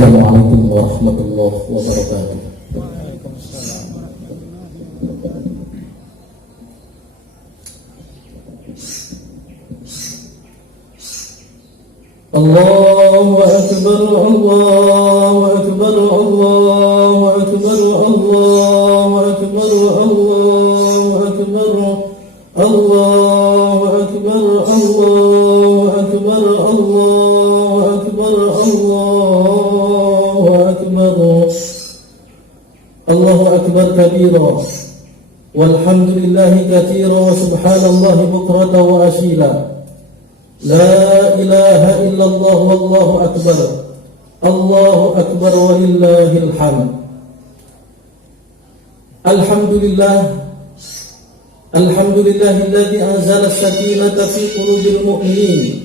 Assalamualaikum warahmatullahi wabarakatuh. Allahu akbar, Allahu akbar, Allahu akbar, Allahu akbar, Allahu akbar, Allahu akbar, Allahu akbar, Allahu akbar, Allahu akbar, Allahu akbar kabira, walhamdulillahi katsira, wa subhanallahi bukratan wa asila. La ilaha illallah wallahu akbar. Allahu akbar walillahil hamd. Alhamdulillahilladzi anzala as-sakinata fi qulubil mu'minin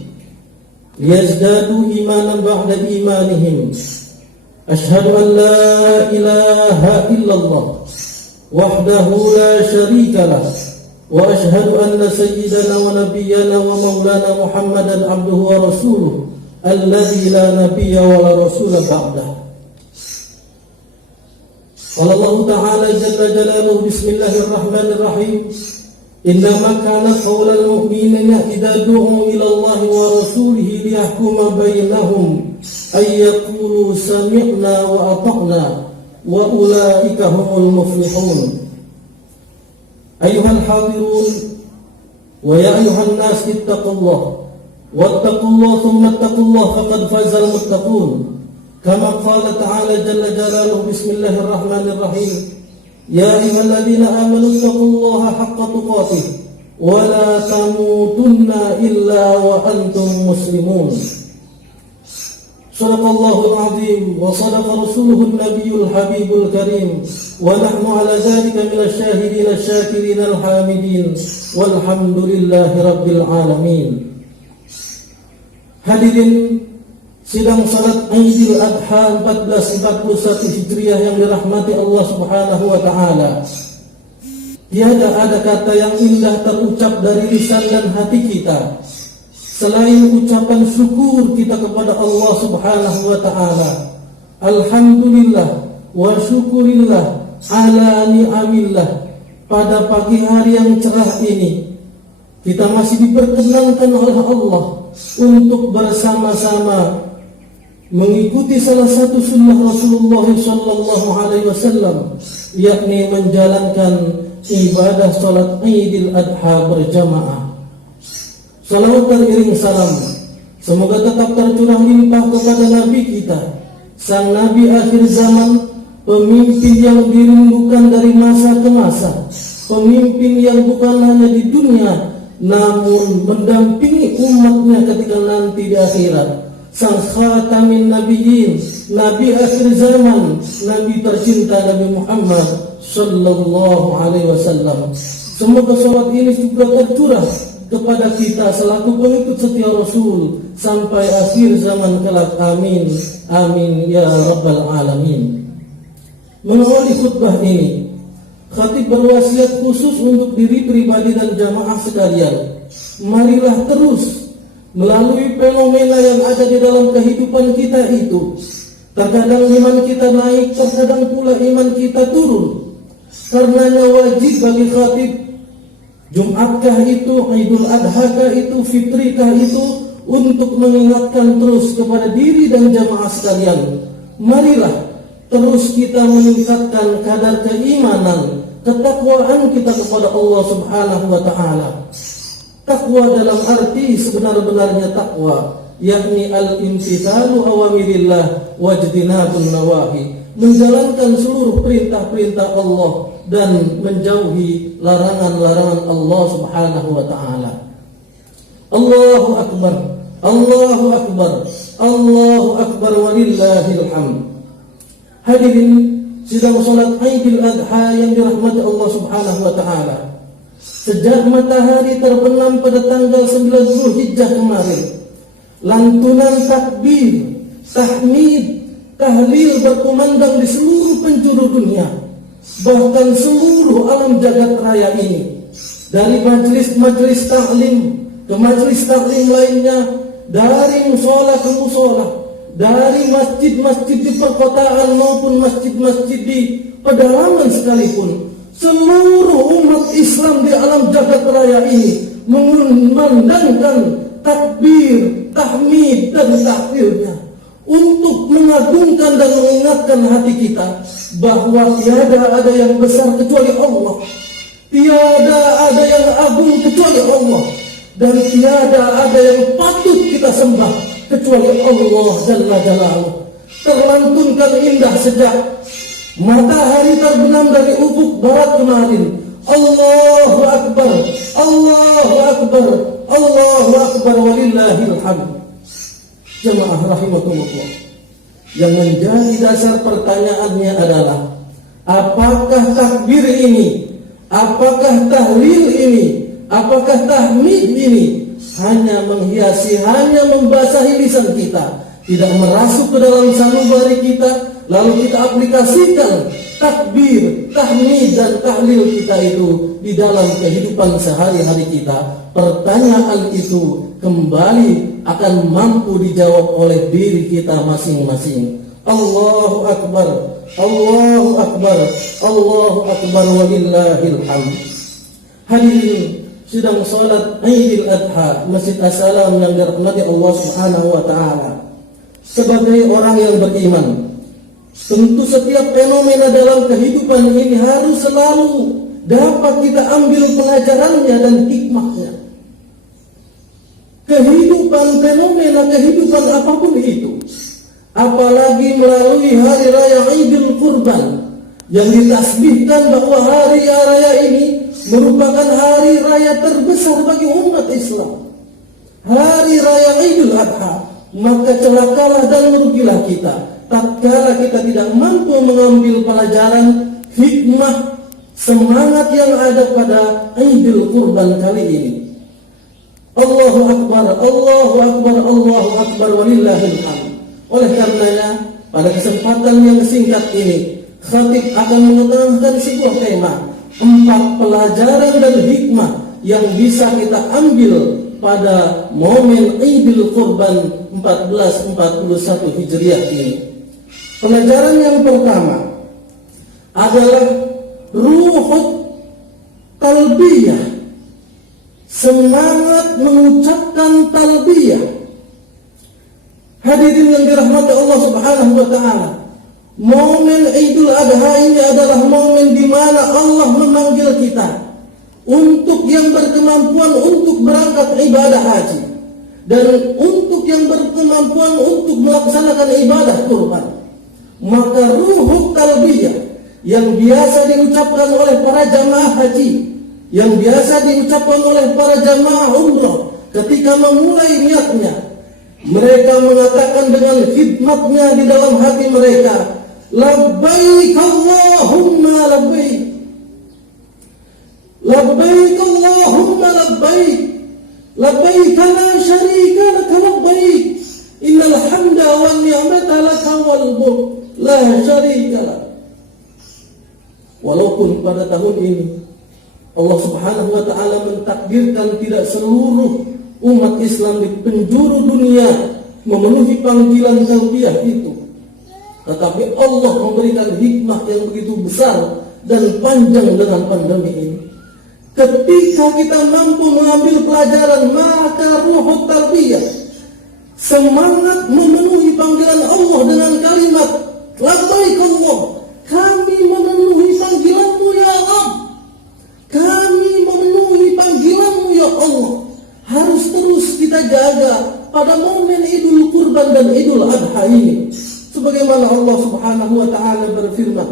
liyazdadu imanan ba'da imanihim. Ashhadu an la ilaha illallah wahdahu la syarika lah. Wa ashhadu anna sayyidana wa nabiyyana wa maulana Muhammadan abduhu wa rasuluh alladzi la nabiyya wa la rasula ba'dah. Qala Allah ta'ala jalla jalaluhu, bismillahirrahmanirrahim. Innama kana qaulal mu'minina idza du'u ila Allah wa rasulihi liyahkuma bainahum ay yaqulu sami'na wa ata'na wa ulaika humul muflihun. Ayuhal hadirun wa ya ayuhan nas ittaqullah wattaqullaha thumma ittaqullaha faqad fazal muttaqun. Kama qala ta'ala jalla jalaluhu, bismillahirrahmanirrahim. Ya ayyuhalladzina amanu ittaqullaha haqqa tuqatih wa la tamutunna illa wa antum muslimun. Sadaqallahul azim wa sadaqa rasuluhun nabiyyul habibul karim wa nahnu ala dzalika minasy syahidin asy-syakirin al-hamidin walhamdulillahi rabbil alamin. Hadirin sidang salat Idul Adha 1441 Hijriah yang dirahmati Allah Subhanahu wa taala. Tiada ada kata yang indah terucap dari lisan dan hati kita selain ucapan syukur kita kepada Allah Subhanahu wa taala. Alhamdulillah wa syukurillah ala ni'amillah. Pada pagi hari yang cerah ini kita masih diperkenankan oleh Allah untuk bersama-sama mengikuti salah satu sunnah Rasulullah sallallahu alaihi wasallam, yakni menjalankan ibadah salat Idul Adha berjamaah. Salawat teriring salam semoga tetap tercurah limpah kepada Nabi kita, sang Nabi akhir zaman, pemimpin yang dirindukan dari masa ke masa, pemimpin yang bukan hanya di dunia namun mendampingi umatnya ketika nanti di akhirat, sang khatamin nabiyyin, Nabi akhir zaman, Nabi tercinta Nabi Muhammad sallallahu alaihi wasallam. Semoga salawat ini juga tercurah kepada kita selaku pengikut setia Rasul sampai akhir zaman kelak. Amin, amin ya rabbal alamin. Mengawali khutbah ini, khatib berwasiat khusus untuk diri pribadi dan jamaah sekalian. Marilah terus melalui fenomena yang ada di dalam kehidupan kita itu. Terkadang iman kita naik, terkadang pula iman kita turun. Karenanya wajib bagi khatib, Jumatkah itu, Idul Adhakah itu, Fitrikah itu, untuk mengingatkan terus kepada diri dan jamaah sekalian. Marilah terus kita meningkatkan kadar keimanan, ketakwaan kita kepada Allah Subhanahu wa taala. Takwa dalam arti sebenar-benarnya takwa, yakni al-imtithalu awamirillah wajtinabun nawahi, menjalankan seluruh perintah-perintah Allah dan menjauhi larangan-larangan Allah Subhanahu wa taala. Allahu akbar, Allahu akbar, Allahu akbar walillahil hamd. Hadirin sidang salat Idul Adha yang dirahmati Allah Subhanahu wa taala. Sejak matahari terbenam pada tanggal 9 Zulhijjah kemarin, lantunan takbir, tahmid, tahlil berkumandang di seluruh penjuru dunia, bahkan seluruh alam jagat raya ini. Dari majelis-majelis taklim ke majelis taklim lainnya, dari musola ke musola, dari masjid-masjid di perkotaan maupun masjid-masjid di pedalaman sekalipun, seluruh umat Islam di alam jagat raya ini mengumandangkan takbir, tahmid dan tahlilnya untuk mengagungkan dan mengingatkan hati kita bahwa tiada ada yang besar kecuali Allah, tiada ada yang agung kecuali Allah, dan tiada ada yang patut kita sembah kecuali Allah Jalla Jalaluhu. Terlantunkan indah sejak matahari terbenam dari ufuk barat kemarin. Allahu Akbar, Allahu Akbar, Allahu Akbar, walillahil hamd. Jemaah rahimakumullah, yang menjadi dasar pertanyaannya adalah apakah takbir ini, apakah tahlil ini, apakah tahmid ini hanya menghiasi, hanya membasahi lisan kita, tidak merasuk ke dalam sanubari kita, lalu kita aplikasikan takbir, tahmid dan tahlil kita itu di dalam kehidupan sehari-hari kita? Pertanyaan itu kembali akan mampu dijawab oleh diri kita masing-masing. Allahu Akbar, Allahu Akbar, Allahu Akbar, walillahil hamd. Hadirin sidang salat Idul Adha Masjid As-Salam yang dirahmati Allah Subhanahu wa taala. Sebagai orang yang beriman, tentu setiap fenomena dalam kehidupan ini harus selalu dapat kita ambil pelajarannya dan hikmahnya. Kehidupan, fenomena kehidupan apapun itu, apalagi melalui hari raya Idul Kurban yang ditasbihkan bahwa hari raya ini merupakan hari raya terbesar bagi umat Islam, hari raya Idul Adha, maka celakalah dan merugilah kita tatkala kita tidak mampu mengambil pelajaran, hikmah, semangat yang ada pada Idul Kurban kali ini. Allahu Akbar, Allahu Akbar, Allahu Akbar, walillahil hamd. Oleh karenanya, pada kesempatan yang singkat ini, khatib akan mengutarakan sebuah tema, 4 pelajaran dan hikmah yang bisa kita ambil pada momen Idul Kurban 1441 Hijriah ini. Pelajaran yang pertama adalah ruhut talbiyah, semangat mengucapkan talbiyah. Hadirin yang dirahmati Allah Subhanahu wa taala, momen Idul Adha ini adalah momen di mana Allah memanggil kita untuk yang berkemampuan untuk berangkat ibadah haji dan untuk yang berkemampuan untuk melaksanakan ibadah kurban. Maka ruhut talbiyah yang biasa diucapkan oleh para jamaah haji, yang biasa diucapkan oleh para jamaah umrah ketika memulai niatnya, mereka mengatakan dengan khidmatnya di dalam hati mereka, labbaik Allahumma labbaik, labbaik Allahumma labbaik, labbaik la syarika laka labbaik, innal hamda wan ni'mata laka wal mulk la syarika lak. Walaupun pada tahun ini Allah Subhanahu wa taala mentakdirkan tidak seluruh umat Islam di penjuru dunia memenuhi panggilan talbiyah itu, tetapi Allah memberikan hikmah yang begitu besar dan panjang dengan pandemi ini. Ketika kita mampu mengambil pelajaran, maka ruhut talbiyah, semangat memenuhi panggilan Allah dengan kalimat labbaik Allah, kami memenuhi panggilanmu ya Allah, kami memenuhi panggilanmu ya Allah, harus terus kita jaga pada momen Idul Kurban dan Idul Adha ini. Sebagaimana Allah Subhanahu wa taala berfirman,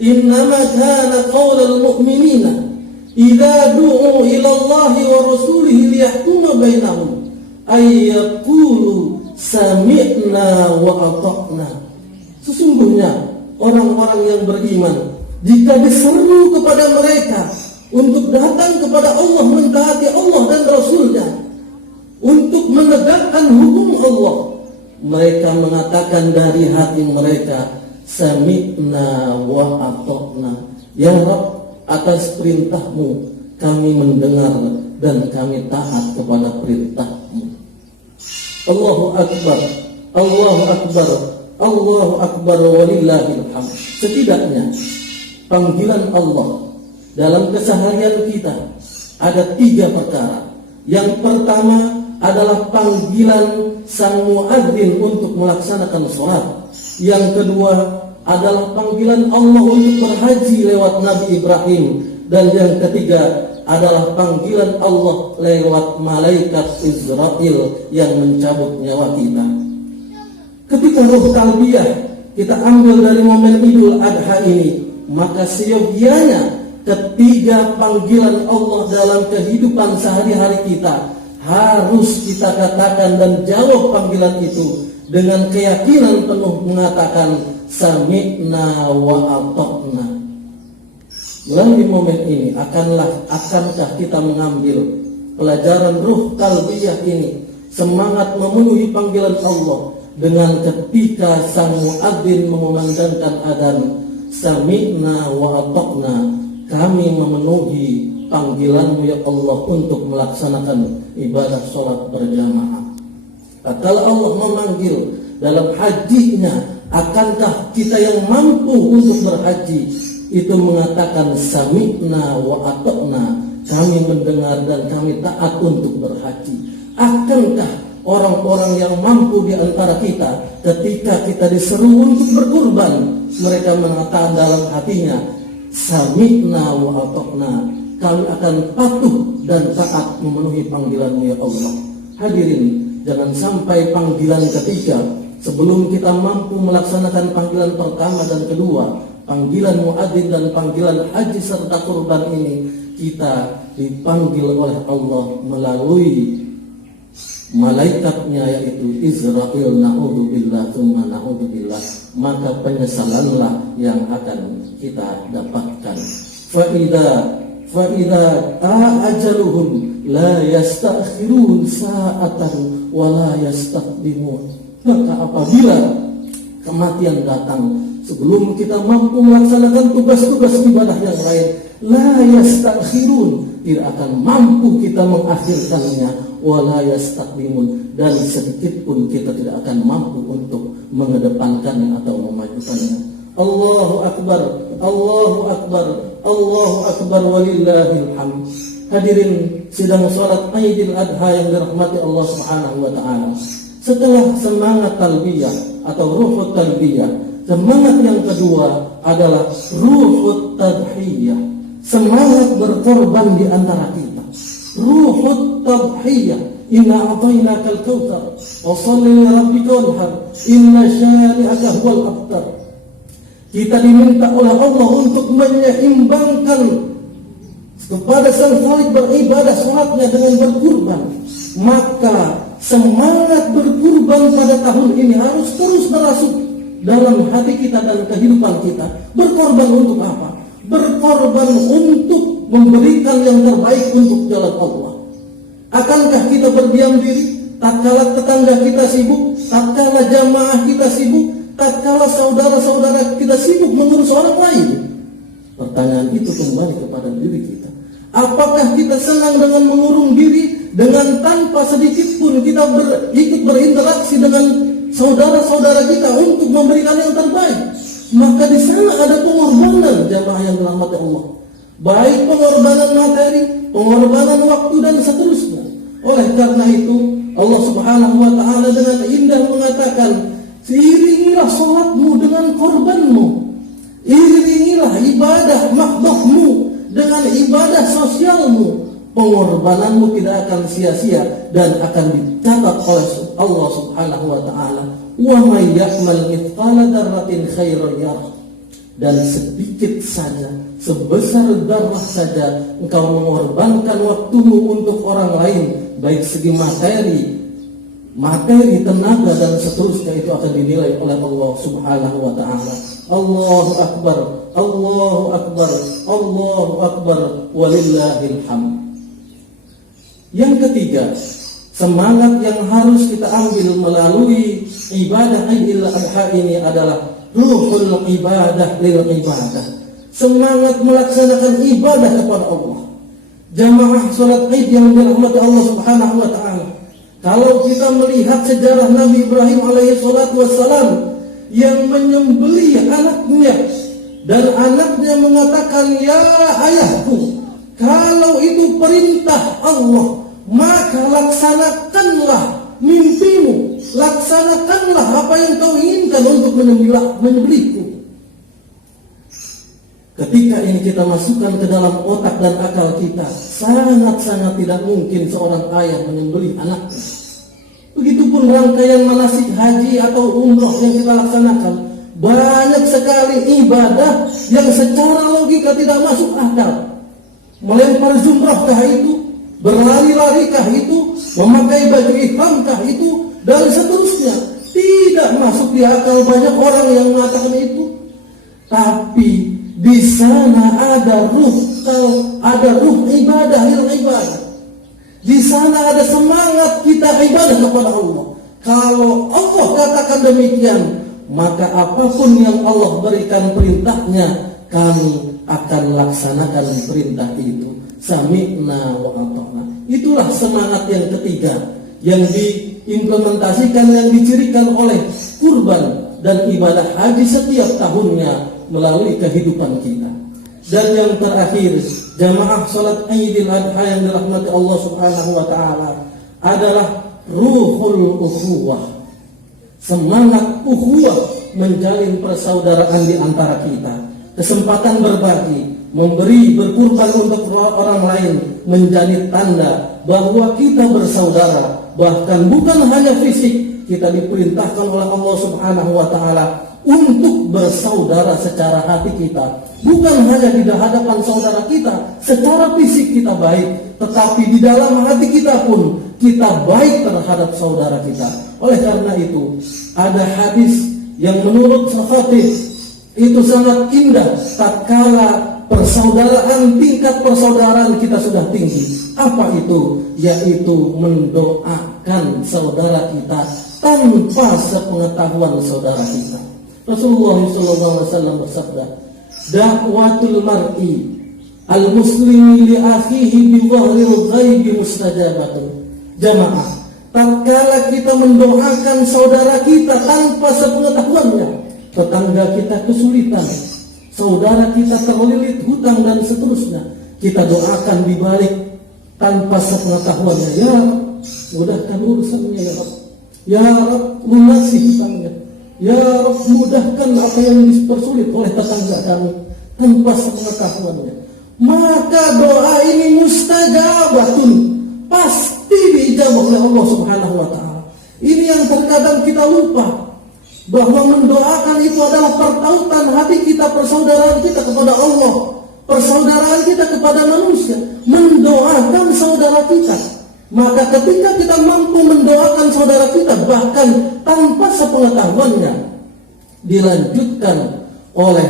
innama kana qaulal mu'minina idza du'u ila Allah wa rasulihi liyahkuma bainahum ay yaqulu sami'na wa ata'na. Sesungguhnya orang-orang yang beriman, jika diseru kepada mereka untuk datang kepada Allah, mentaati Allah dan Rasulnya, untuk menegakkan hukum Allah, mereka mengatakan dari hati mereka, sami'na wa ata'na, ya Rabb, atas perintahmu kami mendengar dan kami taat kepada perintahmu. Allahu Akbar, Allahu Akbar, Allahu Akbar walillahil hamd. Setidaknya panggilan Allah dalam keseharian kita ada 3 perkara. Yang pertama adalah panggilan sang muadzin untuk melaksanakan sholat. Yang kedua adalah panggilan Allah untuk berhaji lewat Nabi Ibrahim. Dan yang ketiga adalah panggilan Allah lewat malaikat Israel yang mencabut nyawa kita. Ketika ruh talbiyah kita ambil dari momen Idul Adha ini, maka seyogianya ketiga panggilan Allah dalam kehidupan sehari-hari kita harus kita katakan dan jawab panggilan itu dengan keyakinan penuh mengatakan sami'na wa ata'na. Melalui momen ini akankah kita mengambil pelajaran ruh talbiyah ini, semangat memenuhi panggilan Allah dengan ketika sang muadzin mengumandangkan adzan sami'na wa ata'na, kami memenuhi panggilan-Mu ya Allah untuk melaksanakan ibadah sholat berjamaah. Tatkala Allah memanggil dalam hajinya, akankah kita yang mampu untuk berhaji itu mengatakan sami'na wa ata'na, kami mendengar dan kami taat untuk berhaji? Akankah orang-orang yang mampu di antara kita ketika kita diseru untuk berkurban, mereka mengatakan dalam hatinya sami'na wa ata'na, kami akan patuh dan taat memenuhi panggilan-Mu ya Allah? Hadirin, jangan sampai panggilan ketiga sebelum kita mampu melaksanakan panggilan pertama dan kedua, panggilan muadzin dan panggilan haji serta kurban ini, kita dipanggil oleh Allah melalui malaikatnya yaitu Israel, na'udzubillah tsumma na'udzubillah, maka penyesalanlah yang akan kita dapatkan. Fa'idha ajaluhum la yastakhirun sa'atan wa la yastaqdimun. Maka apabila kematian datang sebelum kita mampu melaksanakan tugas-tugas ibadah yang lain, la yastakhirun, tidak akan mampu kita mengakhirkannya, wa la yastaqdimun, dan sedikit pun kita tidak akan mampu untuk mengedepankannya atau memajukannya. Allahu Akbar, Allahu Akbar, Allahu Akbar walillahil hamd. Hadirin sidang salat Idul Adha yang dirahmati Allah Subhanahu wa taala. Setelah semangat talbiyah atau ruhut talbiyah, semangat yang kedua adalah ruhut tadhiyah, semangat berkorban di antara kita. Ruhut tadhiyah, inna a'tainakal kautsar wa shalli li rabbika wanhar inna syani'aka huwal abtar. Kita diminta oleh Allah untuk menyeimbangkan kepada sang Khalik beribadah sholatnya dengan berkurban. Maka semangat berkurban pada tahun ini harus terus merasuk dalam hati kita dan kehidupan kita. Berkorban untuk apa? Berkorban untuk memberikan yang terbaik untuk jalan Allah. Akankah kita berdiam diri tatkala tetangga kita sibuk, tatkala jamaah kita sibuk, tatkala saudara-saudara kita sibuk mengurus orang lain? Pertanyaan itu kembali kepada diri kita. Apakah kita senang dengan mengurung diri, dengan tanpa sedikit pun kita ikut berinteraksi dengan saudara-saudara kita untuk memberikan yang terbaik? Maka di sana ada pengorbanan jamaah yang dirahmati Allah. Baik pengorbanan materi, pengorbanan waktu dan seterusnya. Oleh karena itu Allah Subhanahu wa taala dengan indah mengatakan, iringilah sholatmu dengan korbanmu, iringilah ibadah makdahmu dengan ibadah sosialmu. Pengorbananmu tidak akan sia-sia dan akan dicatat oleh Allah Subhanahu wa taala. Wa may ya'mal mithqala dzarratin khairan yarah. Dan sedikit saja, sebesar darah saja engkau mengorbankan waktumu untuk orang lain, baik segi materi, tenaga dan seterusnya, itu akan dinilai oleh Allah Subhanahu wa taala. Allahu Akbar, Allahu Akbar, Allahu Akbar walillahil hamd. Yang ketiga, semangat yang harus kita ambil melalui ibadah Idul Adha ini adalah ruhul ibadah lil ibadah. Semangat melaksanakan ibadah kepada Allah. Jamaah salat Id yang dirahmati Allah Subhanahu wa taala, Kalau kita melihat sejarah Nabi Ibrahim alaihi salatu wassalam yang menyembelih anaknya, dan anaknya mengatakan, "Ya ayahku, kalau itu perintah Allah, maka laksanakanlah mimpimu, laksanakanlah apa yang kau inginkan untuk menyembelihku." Ketika ini kita masukkan ke dalam otak dan akal kita, sangat-sangat tidak mungkin seorang ayah menyembelih anaknya. Begitupun rangkaian manasik haji atau umroh yang kita laksanakan, banyak sekali ibadah yang secara logika tidak masuk akal. Melempar jumrahkah itu, berlari-larikah itu, memakai baju ihramkah itu, dan seterusnya. Tidak masuk di akal banyak orang yang mengatakan itu. Tapi di sana ada ruh ibadah, ibadah. Di sana ada semangat kita ibadah kepada Allah. Kalau Allah katakan demikian, maka apapun yang Allah berikan perintahnya, kami akan laksanakan perintah itu. Sami'na wa ata'na. Itulah semangat yang ketiga yang diimplementasikan, yang dicirikan oleh kurban dan ibadah haji setiap tahunnya melalui kehidupan kita. Dan yang terakhir, jamaah salat Idul Adha yang dirahmati Allah Subhanahu wa taala adalah ruhul ukhuwah. Semangat ukhuwah, menjalin persaudaraan di antara kita. Kesempatan berbagi, memberi, berkorban untuk orang lain menjadi tanda bahwa kita bersaudara. Bahkan bukan hanya fisik, kita diperintahkan oleh Allah Subhanahu wa taala untuk bersaudara secara hati kita. Bukan hanya di hadapan saudara kita, secara fisik kita baik, tetapi di dalam hati kita pun kita baik terhadap saudara kita. Oleh karena itu, ada hadis yang menurut Khatib itu sangat indah tatkala persaudaraan, tingkat persaudaraan kita sudah tinggi. Apa itu? Yaitu mendoakan saudara kita tanpa sepengetahuan saudara kita. Rasulullah SAW bersabda, "Da'watul mar'i al-muslimi li akhihi bi dhahril ghaibi mustajabatun." Jamaah, tatkala kita mendoakan saudara kita tanpa sepengetahuannya, tetangga kita kesulitan, saudara kita terlilit hutang dan seterusnya, kita doakan di balik tanpa sepengetahuannya. Ya Rabb, mudahkan urusannya ya Rabb. Ya Rabb, lunasi hutangnya. Ya Rabb, mudahkan apa yang dipersulit oleh tetangga kami tanpa sepengetahuannya. Maka doa ini mustajabatun, pasti diijabah oleh Allah Subhanahu wa taala. Ini yang terkadang kita lupa, bahwa mendoakan itu adalah pertautan hati kita, persaudaraan kita kepada Allah, persaudaraan kita kepada manusia, mendoakan saudara kita. Maka ketika kita mampu mendoakan saudara kita, bahkan tanpa sepengetahuannya, dilanjutkan oleh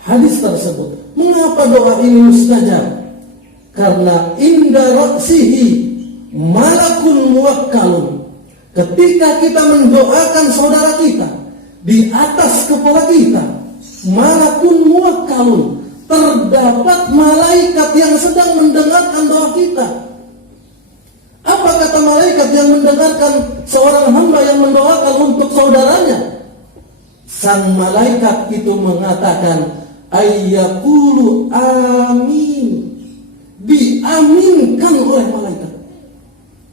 hadis tersebut. Mengapa doa ini mustajab? Karena inda ra'sihi malakun muwakkalun. Ketika kita mendoakan saudara kita, di atas kepala kita malakun muwakkalun, terdapat malaikat yang sedang mendengarkan doa kita. Apa kata malaikat yang mendengarkan seorang hamba yang mendoakan untuk saudaranya? Sang malaikat itu mengatakan, ayyaqulu amin, diaminkan oleh malaikat.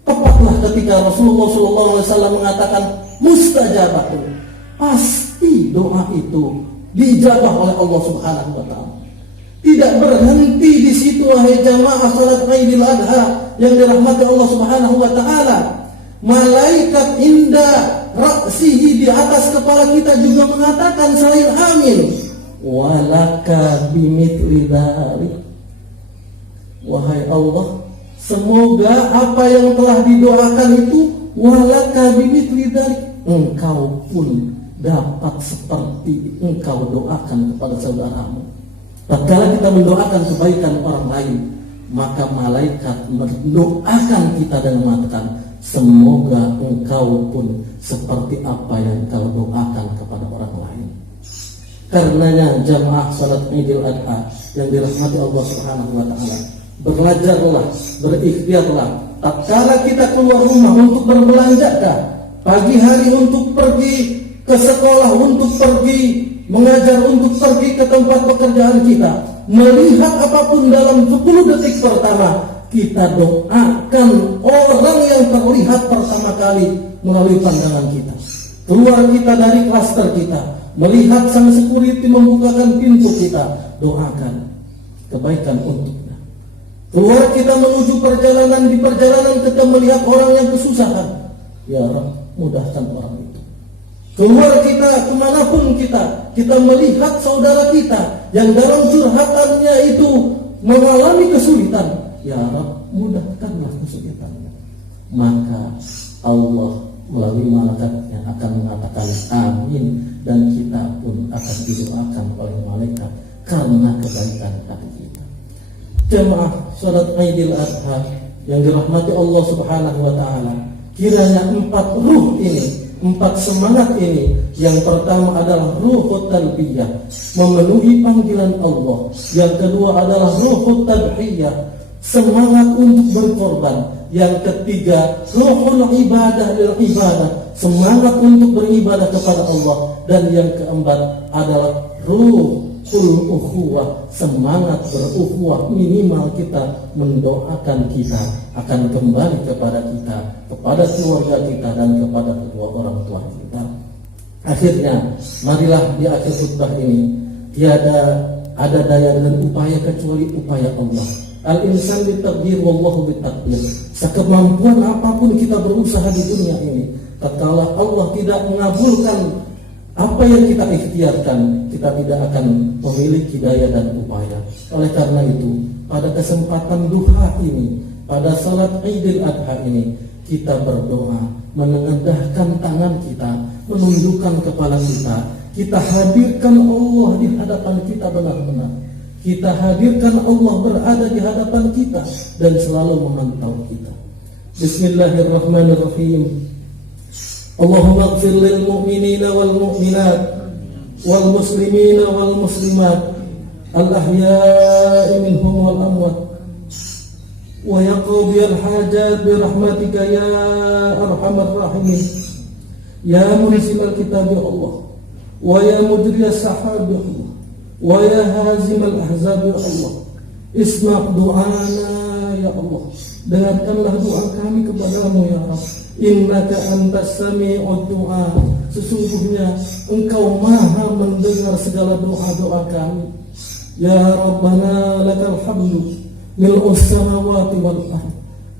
Tepatlah ketika Rasulullah SAW mengatakan mustajabatun, pasti doa itu dijabah oleh Allah Subhanahu wa taala. Tidak berhenti di situ, wahai jamaah salat Idul Adha yang dirahmati Allah Subhanahu wa taala. Malaikat indah ra'sihi, di atas kepala kita, juga mengatakan selain amin, walaka bimithli dzalik. Wahai Allah, semoga apa yang telah didoakan itu walaka bimithli dzalik, engkau pun dapat seperti engkau doakan kepada saudaramu. Tatkala kita mendoakan kebaikan orang lain, maka malaikat mendoakan kita dan mengatakan, semoga engkau pun seperti apa yang engkau doakan kepada orang lain. Karenanya jamaah salat Idul Adha yang dirahmati Allah Subhanahu wa taala, belajarlah, berikhtiarlah tatkala kita keluar rumah untuk berbelanjakah, pagi hari untuk pergi ke sekolah, untuk pergi mengajar, untuk pergi ke tempat pekerjaan kita, melihat apapun dalam 10 detik pertama, kita doakan orang yang terlihat pertama kali melalui pandangan kita. Keluar kita dari klaster kita, melihat sang security membukakan pintu kita, doakan kebaikan untuknya. Keluar kita menuju perjalanan, di perjalanan kita melihat orang yang kesusahan, ya Rabb, mudahkan orang itu. Keluar kita kemanapun kita melihat saudara kita yang dalam curhatannya itu mengalami kesulitan, ya Rabb, mudahkanlah kesulitannya. Maka Allah melalui malaikatnya akan mengatakan amin, dan kita pun akan didoakan oleh malaikat karena kebaikan hati kita. Jemaah salat Idul Adha yang dirahmati Allah Subhanahu wa taala, kiranya 4 ruh ini, 4 semangat ini, yang pertama adalah ruhut talbiyah, memenuhi panggilan Allah. Yang kedua adalah ruhut tadhiyah, semangat untuk berkorban. Yang ketiga, ruhul ibadah lil ibadah, semangat untuk beribadah kepada Allah. Dan yang keempat adalah ruhul ukhuwah, semangat berukhuwah. Minimal kita mendoakan kita akan kembali kepada kita, kepada keluarga kita, dan kepada kedua orang tua kita. Akhirnya, marilah di akhir khutbah ini, tiada ada daya dan upaya kecuali upaya Allah. Al-insan bitaqdir wallahu bitaqdir. Sekemampuan apapun kita berusaha di dunia ini, tatkala Allah tidak mengabulkan apa yang kita ikhtiarkan, kita tidak akan memiliki daya dan upaya. Oleh karena itu, pada kesempatan duha ini, pada salat Idul Adha ini, kita berdoa, menengadahkan tangan kita, menundukkan kepala kita, kita hadirkan Allah di hadapan kita benar-benar. Kita hadirkan Allah berada di hadapan kita dan selalu memantau kita. Bismillahirrahmanirrahim. Allahumma ighfir lil mu'minina wal mu'minat wal muslimina wal muslimat al ahya'i minhum wal amwat wa yaqdi al hajat bi rahmatika ya arhamar rahimin. Ya munzil al kitab ya Allah, wa ya mujri as sahab ya Allah, wa ya hazim al ahzab ya Allah, isma' du'ana ya Allah, dengarkanlah doa kami kepadamu ya Rabb. Innaka antas sami'ud du'a, sesungguhnya Engkau maha mendengar segala doa-doa kami. Ya Rabbana lakal hamdu mil'us samawati wal ardh.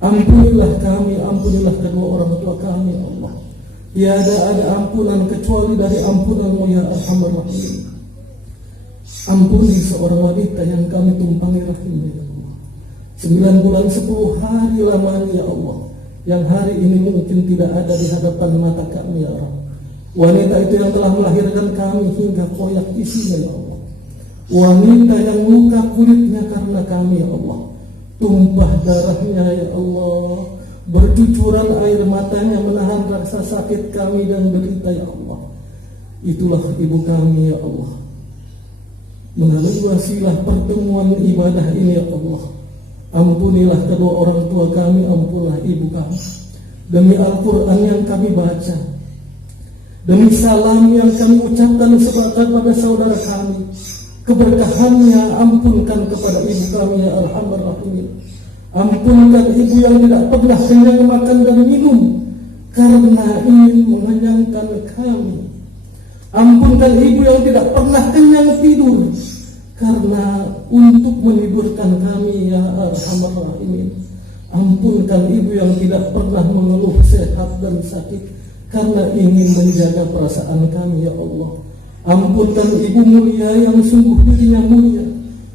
Ampunilah kami, ampunilah kedua orang tua kami ya Allah. Tiada ada ampunan kecuali dari ampunan-Mu ya Arhamar Rahimin. Ampuni seorang wanita yang kami tumpangi rahimnya ya Allah. 9 bulan 10 hari lamanya ya Allah, yang hari ini mungkin tidak ada di hadapan mata kami ya Allah. Wanita itu yang telah melahirkan kami hingga koyak isinya ya Allah. Wanita yang luka kulitnya karena kami ya Allah, tumpah darahnya ya Allah, bercucuran air matanya menahan rasa sakit kami dan derita ya Allah. Itulah ibu kami ya Allah. Melalui wasilah pertemuan ibadah ini ya Allah, ampunilah kedua orang tua kami, ampunilah ibu kami. Demi Al-Quran yang kami baca, demi salam yang kami ucapkan kepada saudara kami, keberkahannya ampunkan kepada ibu kami ya Arhamar Rahimin. Ampunkan ibu yang tidak pernah kenyang makan dan minum karena ingin mengenyangkan kami. Ampunkan ibu yang tidak pernah kenyang tidur karena untuk menidurkan kami ya Arhamar Rahimin. Ampunkan ibu yang tidak pernah mengeluh sehat dan sakit karena ingin menjaga perasaan kami ya Allah. Ampunkan ibu mulia yang sungguh dirinya mulia,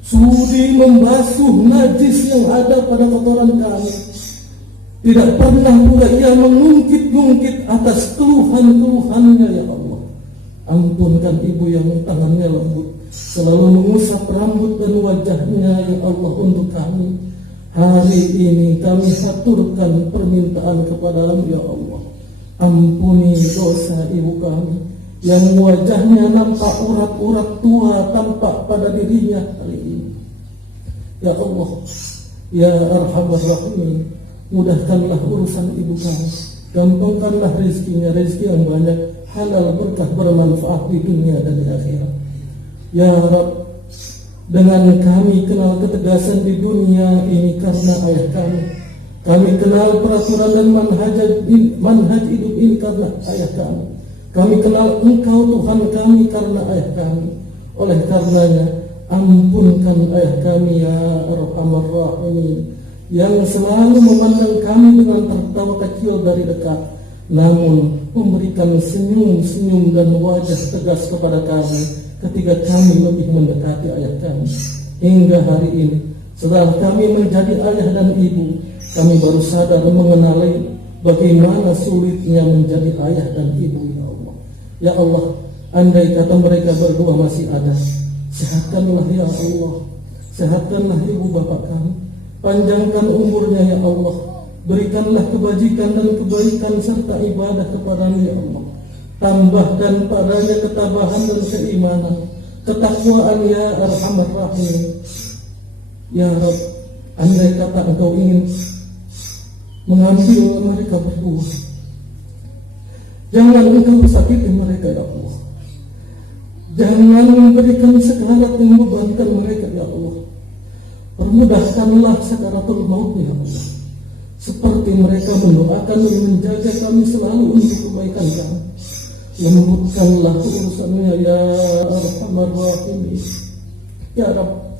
sudi membasuh najis yang ada pada kotoran kami. Tidak pernah pula ia mengungkit-ungkit atas keluhan-keluhannya ya Allah. Ampunkan ibu yang tangannya lembut, selalu mengusap rambut dan wajahnya ya Allah untuk kami. Hari ini kami haturkan permintaan kepadamu ya Allah. Ampuni dosa ibu kami yang wajahnya nampak urat-urat tua tampak pada dirinya hari ini. Ya Allah, ya Arhamar Rahimin, Mudahkanlah urusan ibu kami, gampangkanlah rezekinya, rezeki yang banyak, halal, berkah, bermanfaat di dunia dan di akhirat. Ya Rabb, dengan kami kenal ketegasan di dunia ini karena ayah kami. Kami kenal peraturan dan manhaj hidup ini karena ayah kami. Kami kenal Engkau Tuhan kami karena ayah kami. Oleh karenanya, ampunkan ayah kami ya Arhamar Rahimin, yang selalu memandang kami dengan tertawa kecil dari dekat, namun memberikan senyum-senyum dan wajah tegas kepada kami ketika kami lebih mendekati ayah kami. Hingga hari ini, setelah kami menjadi ayah dan ibu, kami baru sadar mengenali bagaimana sulitnya menjadi ayah dan ibu. Ya Allah, ya Allah, andai kata mereka berdua masih ada, sehatkanlah ya Allah, sehatkanlah ibu bapak kami, panjangkan umurnya ya Allah, berikanlah kebajikan dan kebaikan serta ibadah kepada-Mu ya Allah, tambahkan padanya ketabahan dan keimanan, ketakwaan ya Arhamar Rahim. Ya Rabb, andai kata Engkau ingin mengambil mereka berdua, jangan Engkau sakiti mereka ya Allah, jangan memberikan sekarat yang membebankan mereka ya Allah. Permudahkanlah sakaratul maut ya Allah, seperti mereka mendoakan dan menjaga kami selalu untuk kebaikan kami. Lembutkanlah urusannya ya Arhamar Rahimin. Ya Rabb,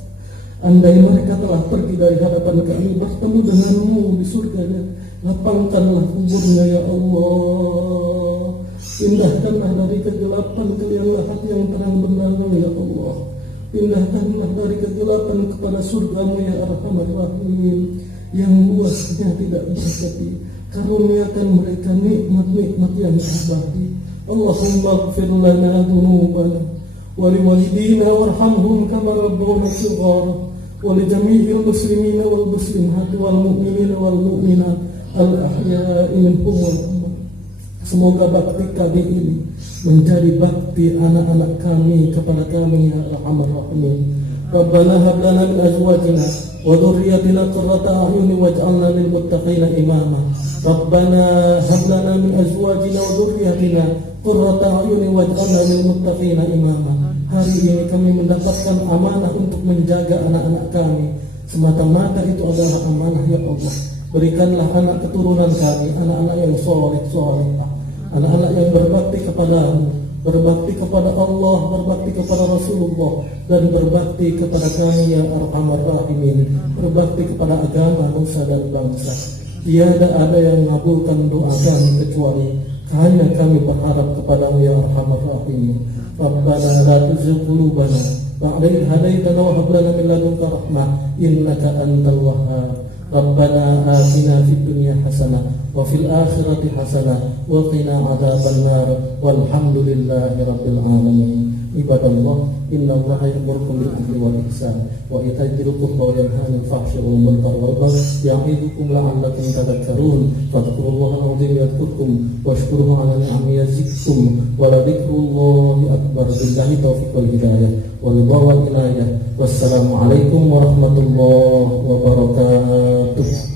andai mereka telah pergi dari hadapan kami bertemu denganmu di surganya, lapangkanlah kuburnya ya Allah. Pindahkanlah dari kegelapan ke liang hati yang terang benderang ya Allah. Pindahkanlah dari kegelapan kepada surgamu ya Arhamar Rahimin, yang luasnya tidak berhenti. Karuniakan mereka nikmat-nikmat yang abadi. Allahumma ighfir lana dhunubana wa liwalidina warhamhum kama rabbawna shighara wa li jami'il muslimina wal muslimat wal mu'minina wal mu'minat al ahya'i minhum wal amwat. Semoga bakti kami ini menjadi bakti anak-anak kami kepada kami ya Arhamar Rahimin. Rabbana hab lana min azwajina wa dhurriyyatina qurrata a'yunin waj'alna lil muttaqina imama. Rabbana hab lana min azwajina wa dhurriyyatina qurrata a'yunin waj'alna lil muttaqina imama. Hari ini kami mendapatkan amanah untuk menjaga anak-anak kami. Semata-mata itu adalah amanah ya Allah. Berikanlah anak keturunan kami anak-anak yang saleh-salehah, anak-anak yang berbakti kepadamu, berbakti kepada Allah, berbakti kepada Rasulullah, dan berbakti kepada kami ya Arhamar Rahimin, berbakti kepada agama, nusa dan bangsa. Tiada ada yang mengabulkan doa kami kecuali hanya kami berharap kepadamu ya Arhamar Rahimin. Rabbana la tuzigh qulubana ba'da idh hadaytana wa hab lana min ladunka rahmah innaka antal wahhab. Rabbana atina fid dunya hasanah wa fil akhirati hasanah wa qina adzabannar walhamdulillahi rabbil alamin. Ibadallah, innallaha ya'murukum bil adli wal ihsan wa ita'i dzil qurba wa yanha 'anil fahsya'i wal munkari wal baghi ya'idukum la'allakum tadhakkarun. Fadhkurullaha al-'azim yadhkurkum washkuruhu 'ala ni'amihi yazidkum wa la dzikrullahi akbar. Billahi taufiq wal hidayah wal ridha wal inayah. Wassalamu alaikum warahmatullahi wabarakatuh.